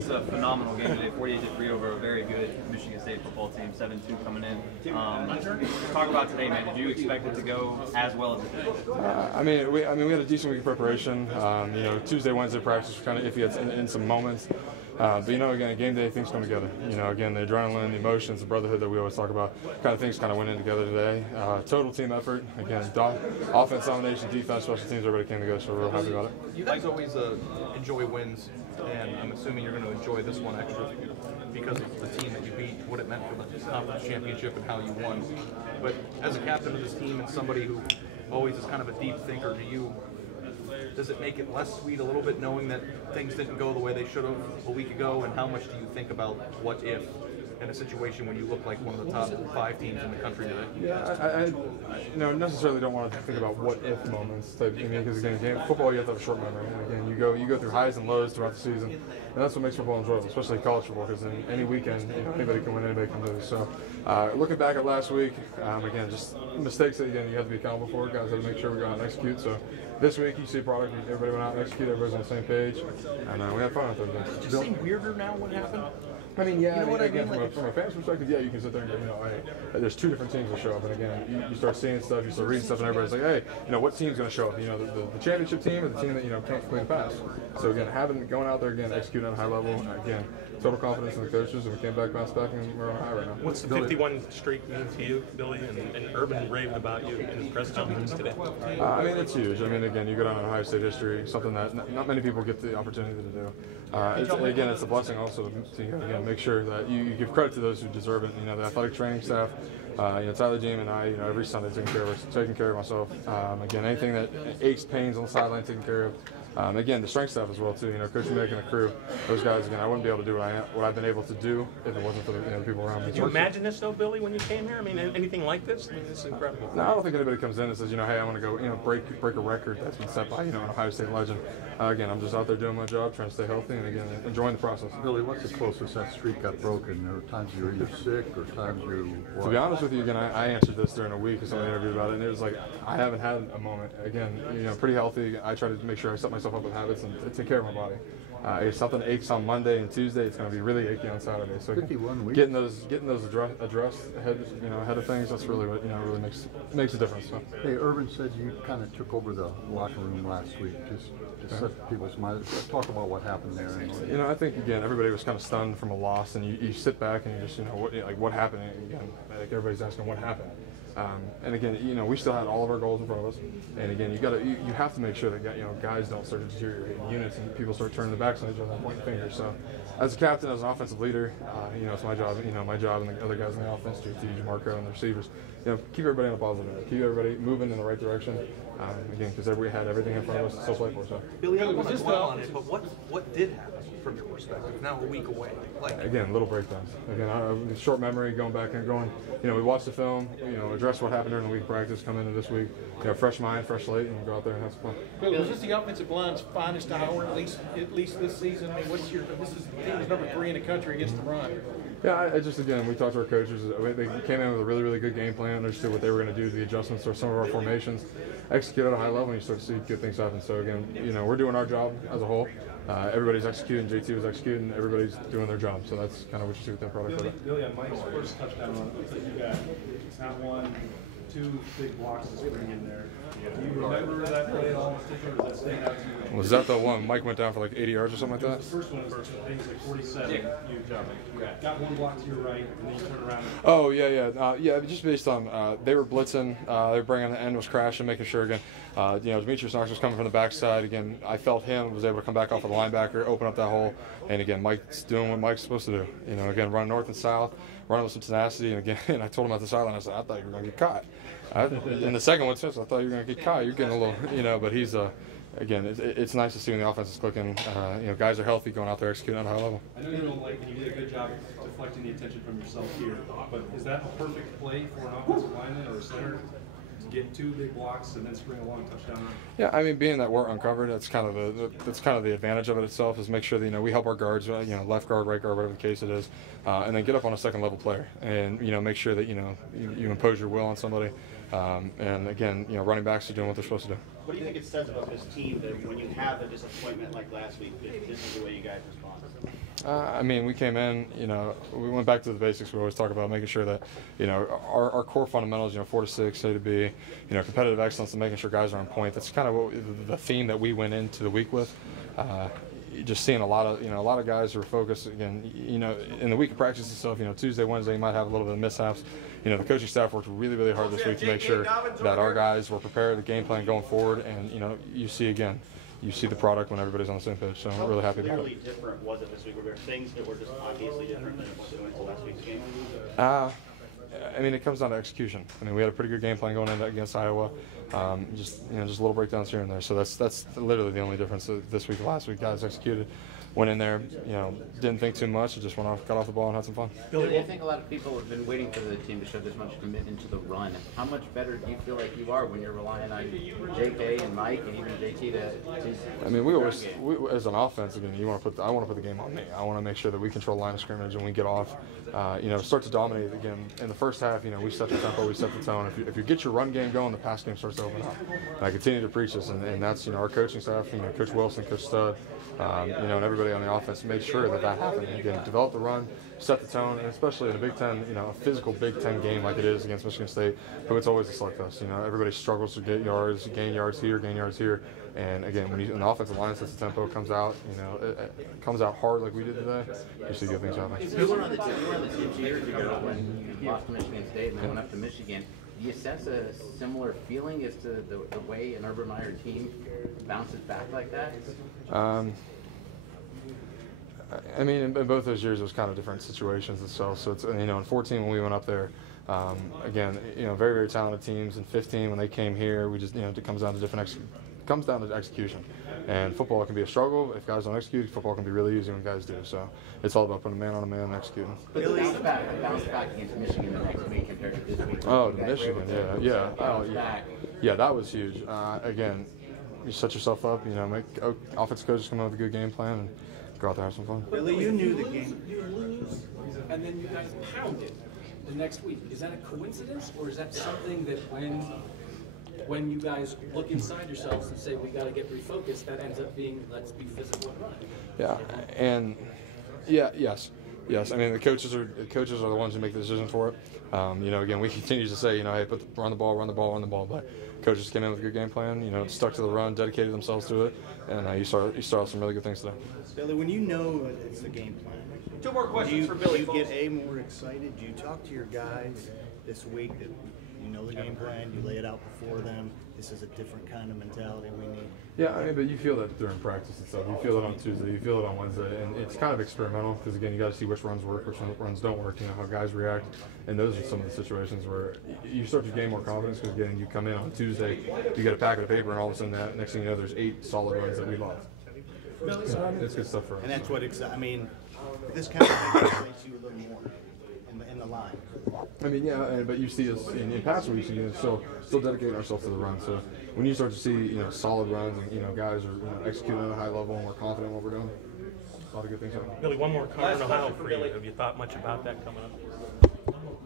It's a phenomenal game today, 48-3 over a very good Michigan State football team, 7-2 coming in. Talk about today, man. Did you expect it to go as well as it did? We had a decent week of preparation. Tuesday, Wednesday practice were kind of iffy in some moments. But again, game day, things come together. Again, the adrenaline, the emotions, the brotherhood that we always talk about, kind of things kind of went in together today. Total team effort. Again, offense domination, defense, special teams, everybody came together, so we're real happy about it. You guys always enjoy wins, and I'm assuming you're going to enjoy this one extra because of the team that you beat, what it meant for the conference championship, and how you won. But as a captain of this team and somebody who always is kind of a deep thinker, does it make it less sweet a little bit knowing that things didn't go the way they should have a week ago? And how much do you think about what if in a situation when you look like one of the top 5 teams in the country today? Yeah, I necessarily don't want to think about what if moments. Because again, football, you have to have a short memory. And again, you go through highs and lows throughout the season, and that's what makes football enjoyable, especially college football. Because in any weekend, anybody can win, anybody can lose. So, looking back at last week, again, just mistakes that you have to be accountable for. Guys have to make sure we go out and execute. So, this week you see a product. Everybody went out and executed. Everybody's on the same page, and we had fun out there. Does it just seem weirder now what happened? Again, from a fan's perspective, you can sit there and go, hey, there's 2 different teams that show up, and again, you start seeing stuff, you start reading stuff, and everybody's like, hey, what team's going to show up? The championship team or the team that can't complete a pass. So again, going out there again, executing on a high level, again, total confidence in the coaches, and we came back, bounced back, and we're on a high right now. What's the 51 streak mean to you, Billy, and Urban raving about you in his press conference today? It's huge. Again, you go down in Ohio State history, something that not many people get the opportunity to do. It's a blessing also to make sure that you give credit to those who deserve it. The athletic training staff, Tyler, Jim, and I, every Sunday taking care of myself. Again, anything that aches, pains on the sideline, taking care of. Again, the strength staff as well too. Coach Mick and the crew, those guys. Again, I wouldn't be able to do what I've been able to do if it wasn't for the people around me. Did you imagine this though, Billy, when you came here? Anything like this? This is incredible. No, I don't think anybody comes in and says, hey, I want to go, break a record that's been set by, an Ohio State legend. Again, I'm just out there doing my job, trying to stay healthy, and again, enjoying the process. Billy, what's the closest that streak got broken? There were times you were either sick or times you. To be honest with you, again, I answered this during a week or something interviewed about it, and it was like I haven't had a moment. Again, pretty healthy. I try to make sure I set myself up with habits and take care of my body. If something aches on Monday and Tuesday, it's going to be really achy on Saturday. So getting those addressed ahead of things, that's really what really makes a difference. So. Hey, Urban said you kind of took over the locker room last week. Just set people's minds. Let's talk about what happened there. I think again everybody was kind of stunned from a loss, and you sit back and you just what happened again. Like everybody's asking what happened. And again, we still had all of our goals in front of us. And again, you have to make sure that guys don't start to deteriorate in units and people start turning their backs on each other and pointing fingers. So, as a captain, as an offensive leader, it's my job. My job and the other guys in the offense, JT, Marco, and the receivers. Keep everybody on a positive note. Keep everybody moving in the right direction. Again, because we had everything in front of us to still play for. So. Billy, I don't want to dwell on it, but what did happen from your perspective? Now a week away. Again, little breakdowns. Again, short memory, going back and going. We watched the film. Address what happened during the week of practice. Come into this week. Fresh mind, fresh slate, and go out there and have some fun. Bill, was this the offensive line's finest hour, at least this season? This is the team is number 3 in the country against the run. Yeah, again, we talked to our coaches. They came in with a really, really good game plan, understood what they were going to do, the adjustments to some of our formations, execute at a high level, and you start to see good things happen. So again, we're doing our job as a whole. Everybody's executing, JT was executing, everybody's doing their job. So that's kind of what you see with that product. Billy, on Mike's first touchdown run, it looks like you got not 1, 2 big blocks to spring in there. Do you remember that play at all, or does that stand out to you? Was that the one Mike went down for like 80 yards or something like that? The first one was, I think it was like 47. You got 1 block to your right, and then you turn around. Oh, yeah. Just based on they were blitzing, they were bringing the end was crashing, making sure again. Demetrius Knox was coming from the backside. Again, I felt him, was able to come back off of the linebacker, open up that hole, and again, Mike's doing what Mike's supposed to do. Again, running north and south, running with some tenacity, and again, I told him at the sideline, I said, I thought you were going to get caught. In the second one, I thought you were going to get caught. You're getting a little, but he's again, it's nice to see when the offense is clicking. Guys are healthy, going out there executing at a high level. I know you don't like, and you did a good job deflecting the attention from yourself here, but is that a perfect play for an offensive lineman or a center to get 2 big blocks and then spring a long touchdown? Yeah, being that we're uncovered, that's kind of the advantage of it itself, is make sure that we help our guards, left guard, right guard, whatever the case it is, and then get up on a second level player and make sure that you impose your will on somebody. And again, running backs are doing what they're supposed to do. What do you think it says about this team that when you have a disappointment like last week, this is the way you guys respond? I mean, we came in, we went back to the basics. We always talk about making sure that, our core fundamentals, 4 to 6, A to B, competitive excellence and making sure guys are on point. That's kind of the theme that we went into the week with. Just seeing a lot of guys who are focused again, in the week of practice and stuff, Tuesday, Wednesday, you might have a little bit of mishaps. The coaching staff worked really, really hard this week to make sure that our guys were prepared, the game plan going forward, and, you see the product when everybody's on the same page, so I'm really happy about it. How clearly different was it this week? Were there things that were just obviously different than what went to last week's game? I mean, it comes down to execution. I mean, we had a pretty good game plan going in against Iowa. Just little breakdowns here and there. So that's literally the only difference this week. Last week, guys executed, went in there, didn't think too much, just got off the ball and had some fun. Billy, I think a lot of people have been waiting for the team to show this much commitment to the run. How much better do you feel like you are when you're relying on JK and Mike and even JT to? I mean, we as an offense, again, I want to put the game on me. I want to make sure that we control line of scrimmage and we get off. Start to dominate again. In the first half, we set the tempo, we set the tone. If you get your run game going, the pass game starts to open up. And I continue to preach this, and that's our coaching staff, Coach Wilson, Coach Stud, and everybody on the offense made sure that happened. And again, develop the run, set the tone, and especially in a Big Ten, a physical Big Ten game like it is against Michigan State, who it's always a slugfest. Everybody struggles to get yards, gain yards here. And again, when an offensive line sets the tempo, comes out, it comes out hard like we did today, you see good things happen. You were on the team 2 years ago when you lost to Michigan State and then went up to Michigan. Do you sense a similar feeling as to the way an Urban Meyer team bounces back like that? I mean, in both those years, it was kind of different situations itself. So it's in 14 when we went up there, again, very, very talented teams. In 15 when they came here, we just it comes down to execution. And football can be a struggle if guys don't execute. Football can be really easy when guys do. So it's all about putting a man on a man and executing. But the bounce back against Michigan the next week compared to this week. Oh, to Michigan, yeah, that was huge. Again, you set yourself up. Make offensive coaches come up with a good game plan and go out there and have some fun. Billy, you knew the game. You lose, and then you guys pounded the next week. Is that a coincidence, or is that something that when you guys look inside yourselves and say we got to get refocused, that ends up being let's be physical and run? Yeah, and yes. I mean, the coaches are the ones who make the decision for it. Again, we continue to say, hey, run the ball. But coaches came in with a good game plan. Stuck to the run, dedicated themselves to it, and you saw some really good things today. Billy, when you know it's the game plan, 2 more questions for Billy. Do you get more excited? Do you talk to your guys this week that you know the game plan, you lay it out before them? This is a different kind of mentality we need. Yeah, I mean, but you feel that during practice and stuff. You feel it on Tuesday, you feel it on Wednesday, and it's kind of experimental because, again, you got to see which runs work, which runs don't work, how guys react. And those are some of the situations where you start to gain more confidence because, again, you come in on Tuesday, you get a packet of paper, and all of a sudden, next thing you know, there's 8 solid runs that we lost. It's good stuff for us. And that's what this kind of thing excites you a little more in the line. I mean, yeah, but you see us in past weeks, still dedicating ourselves to the run. So when you start to see, solid runs and, guys are, executing at a high level and we're confident in what we're doing, a lot of good things happen. Billy, one more comment on Ohio for you. Have you thought much about that coming up?